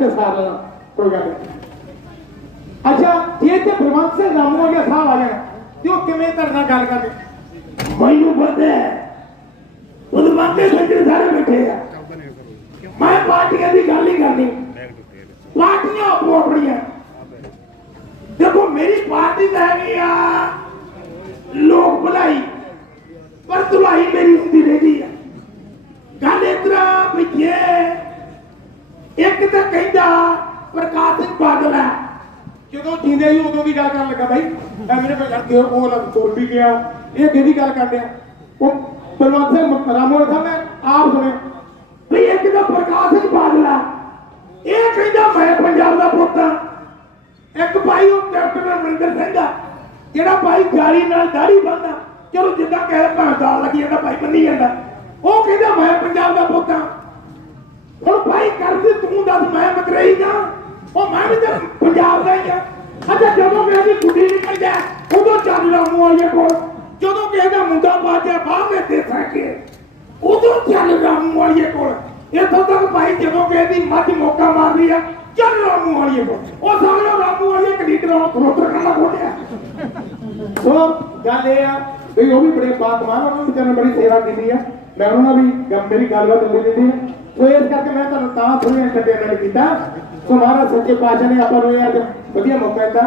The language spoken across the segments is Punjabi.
ਤੇ ਸਾਰ ਲੈਣਾ ਕੋਈ ਗੱਲ ਨਹੀਂ। ਅੱਛਾ, ਜੇ ਤੇ ਪ੍ਰਬੰਧ ਸਿੰਘ ਰਾਮੂ ਵਰਗੇ ਸਾਹਿਬ ਆ ਜਾਣ ਤੇ ਉਹ ਕਿਵੇਂ ਤੁਹਾਡੇ ਗੱਲ ਕਰਦੇ ਮੈਨੂੰ ਪਤਾ ਹੈ। ਉਹ ਬੰਦੇ ਸੱਜਣ ਸਾਰੇ ਬੈਠੇ ਆ। ਮੈਂ ਪਾਰਟੀਆਂ ਦੀ ਗੱਲ ਹੀ ਕਰਨੀ। ਪਾਰਟੀਆਂ ਆਪੋ ਆਪਣੀਆਂ ਦੇਖੋ, ਮੇਰੀ ਪਾਰਟੀ ਤਾਂ ਹੈਗੀ ਆ ਲੋਕ ਭਲਾਈ, ਪਰ ਭਲਾਈ ਮੇਰੀ ਹੁੰਦੀ ਰਹਿੰਦੀ ਆ। ਗੱਲ ਇਸ ਤਰ੍ਹਾਂ ਵੀ ਜੇ ਇੱਕ ਤਾਂ ਕਹਿੰਦਾ? ਪ੍ਰਕਾਸ਼ ਸਿੰਘ ਬਾਦਲ ਹੈ। ਜਦੋਂ ਜੀਂਦੇ ਸੀ ਉਦੋਂ ਦੀ ਗੱਲ ਕਰਨ ਲੱਗਾ ਬਾਈ। ਐ ਮੇਰੇ ਕੋਲ ਕਰਦੇ ਉਹ ਲੱਗ ਤੋੜ ਵੀ ਗਿਆ। ਇਹ ਕਿਹਦੀ ਗੱਲ ਕਰਦੇ ਆ? ਉਹ ਪ੍ਰਬੰਧ ਸਿੰਘ ਰਾਮੂ ਸਾਹਿਬ, ਮੈਂ ਆਪ ਸੁਣਿਆ। ਵੀ ਇੱਕ ਤਾਂ ਪ੍ਰਕਾਸ਼ ਸਿੰਘ ਬਾਦਲ ਆ ਇਹ ਕਹਿੰਦਾ ਮੈਂ ਪੰਜਾਬ ਦਾ ਪੁੱਤ ਆ ਇੱਕ ਭਾਈ ਉਹ ਕੈਪਟਨ ਅਮਰਿੰਦਰ ਸਿੰਘ ਆ। ਜਿਹੜਾ ਭਾਈ ਗਾਲੀ ਨਾਲ ਦਾੜੀ ਬੰਨਦਾ। ਚਲੋ ਜਿੱਦਾਂ ਕਹਿ ਭਾਂ ਦਾ ਲੱਗੀ ਜਾਂਦਾ, ਭਾਈ ਬੰਨੀ ਜਾਂਦਾ। ਉਹ ਕਹਿੰਦਾ ਮੈਂ ਪੰਜਾਬ ਦਾ ਪੁੱਤ ਆ ਹੁਣ ਭਾਈ ਕਰਦੀ ਤੂੰ ਦੱਸ ਮੈਂ ਮਤਰੇਈ ਨਾ ਉਹ ਮੈਂ ਵੀ ਤਾਂ ਪੰਜਾਬ ਦਾ ਹੀ ਆ ਅੱਛਾ, ਜਦੋਂ ਕਿਸੇ ਦੀ ਕੁੜੀ ਨਿਕਲ ਜਾ ਉਦੋਂ ਚੱਲ ਰਾਮੂ ਵਾਲੇ ਕੋਲ। ਜਦੋਂ ਕਿਸੇ ਦਾ ਮੁੰਡਾ ਬਾਜਿਆ ਬਾਹਰਲੇ ਦੇਸਾਂ ਕੇ ਉਦੋਂ ਚੱਲ ਰਾਮੂ ਵਾਲੇ ਕੋਲ। ਇੱਥੋਂ ਤੱਕ ਭਾਈ, ਜਦੋਂ ਕਿਸੇ ਦੀ ਮੱਝ ਮੌਕਾ ਮਾਰਦੀ ਆ ਚੱਲ ਰਾਮੂ ਵਾਲੇ ਕੋਲ। ਉਹ ਸਾਹਮਣੇ ਰਾਮੂ ਵਾਲੇ ਇੱਕ ਲੀਡਰ ਖਰੋਤਰ ਕਰਨਾ ਬੋਲਿਆ ਸੋ, ਗੱਲ ਇਹ ਆ ਵੀ ਉਹ ਵੀ ਬੜੇ ਬਾਤਮਾਨ ਉਹਨਾਂ ਨੂੰ ਵਿਚਾਰਨ ਬੜੀ ਸੇਵਾ ਕੀਤੀ ਆ। ਮੈਂ ਉਹਨਾਂ ਨਾਲ ਵੀ ਮੇਰੀ ਗੱਲਬਾਤ ਹੁੰਦੀ ਰਹਿੰਦੀ ਹੈ ਸੋ ਇਸ ਕਰਕੇ ਮੈਂ ਤੁਹਾਨੂੰ ਤਾਂ ਥੋੜੀ ਛੱਡੇ ਕੀਤਾ। ਸੋ ਮਹਾਰਾਜ ਸੱਚੇ ਪਾਤਸ਼ਾਹ ਨੇ ਆਪਾਂ ਨੂੰ ਇਹ ਅੱਜ ਵਧੀਆ ਮੌਕਾ ਦਿੱਤਾ।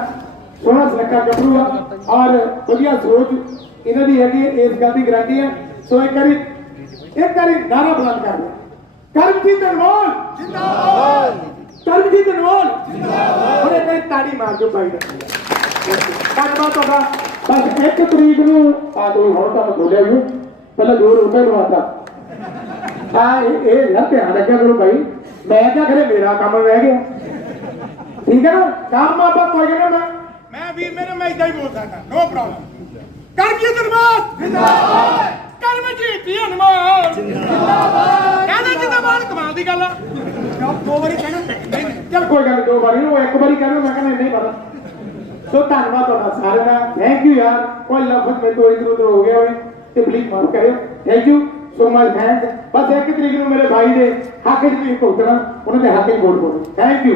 ਸੋਹਣਾ ਸੁਨੱਖਾ ਗੱਭਰੂ ਆ ਔਰ ਵਧੀਆ ਸੋਚ ਇਹਨਾਂ ਦੀ ਹੈਗੀ, ਇਸ ਗੱਲ ਦੀ ਗਰੰਟੀ ਹੈ। ਸੋ ਇੱਕ ਵਾਰੀ ਇੱਕ ਵਾਰੀ ਨਾਰਾ ਬੁਲੰਦ ਕਰ ਦਿਓ। ਕਰਮਜੀਤ ਅਨਮੋਲ ਜਿੰਦਾਬਾਦ। ਕਰਮਜੀਤ ਅਨਮੋਲ ਜਿੰਦਾਬਾਦ। ਹੁਣ ਇੱਕ ਤਾੜੀ ਮਾਰ ਦਿਓ ਬਾਈ ਧੰਨਵਾਦ ਤੁਹਾਡਾ। ਬਸ ਇੱਕ ਤਰੀਕ ਨੂੰ ਆ ਦੋ ਹੁਣ ਤਾਂ ਬੋਲਿਆ ਜੀ। ਪਹਿਲਾਂ ਜੋਰ ਉੱਤੇ ਲਵਾਤਾ। ਆ ਇਹ ਯਾਰ ਧਿਆਨ ਰੱਖਿਆ ਕਰੋ ਭਾਈ। ਮੈਂ ਕਿਹਾ ਖਰੇ ਮੇਰਾ ਕੰਮ ਰਹਿ ਗਿਆ। ਠੀਕ ਹੈ ਨਾ? ਕੰਮ ਆਪਾਂ ਕੋਈ ਕਹਿੰਦਾ ਮੈਂ ਮੈਂ ਵੀਰ ਮੇਰੇ ਮੈਂ ਇਦਾਂ ਹੀ ਬੋਲ ਸਕਦਾ ਨੋ ਪ੍ਰੋਬਲਮ ਕਰਮਜੀਤ ਹਨੂਮਾਨ ਜਿੰਦਾਬਾਦ। ਕਰਮਜੀਤ ਹਨੂਮਾਨ ਜਿੰਦਾਬਾਦ। ਕਹਿੰਦੇ ਜਿੰਦਾਬਾਦ ਕਮਾਲ ਦੀ ਗੱਲ ਆ। ਦੋ ਵਾਰੀ ਕਹਿਣਾ ਨਹੀਂ ਨਹੀਂ। ਚਲ ਕੋਈ ਗੱਲ ਨੀ, ਦੋ ਵਾਰੀ ਉਹ ਇੱਕ ਵਾਰੀ ਕਹਿੰਦਾ ਮੈਂ ਕਹਿੰਦਾ ਨਹੀਂ ਪਤਾ। ਸੋ ਧੰਨਵਾਦ ਤੁਹਾਡਾ ਸਾਰਿਆਂ ਦਾ। ਥੈਂਕ ਯੂ ਯਾਰ। ਕੋਈ ਲਫ਼ਜ਼ ਮੇਰੇ ਤੋਂ ਇਧਰ ਉਧਰ ਹੋ ਗਿਆ ਹੋਵੇ ਤੇ ਪਲੀਜ਼ ਮਾਫ ਕਰਿਓ। Thank you so much thank ਬਸ ਇੱਕ ਤਰੀਕ ਨੂੰ ਮੇਰੇ ਭਾਈ ਦੇ ਹੱਕ 'ਚ ਤੁਸੀਂ ਭੁਗਤਣਾ ਉਹਨਾਂ ਦੇ ਹੱਕ 'ਚ ਵੋਟ ਪਾਉਣੀ ਥੈਂਕ ਯੂ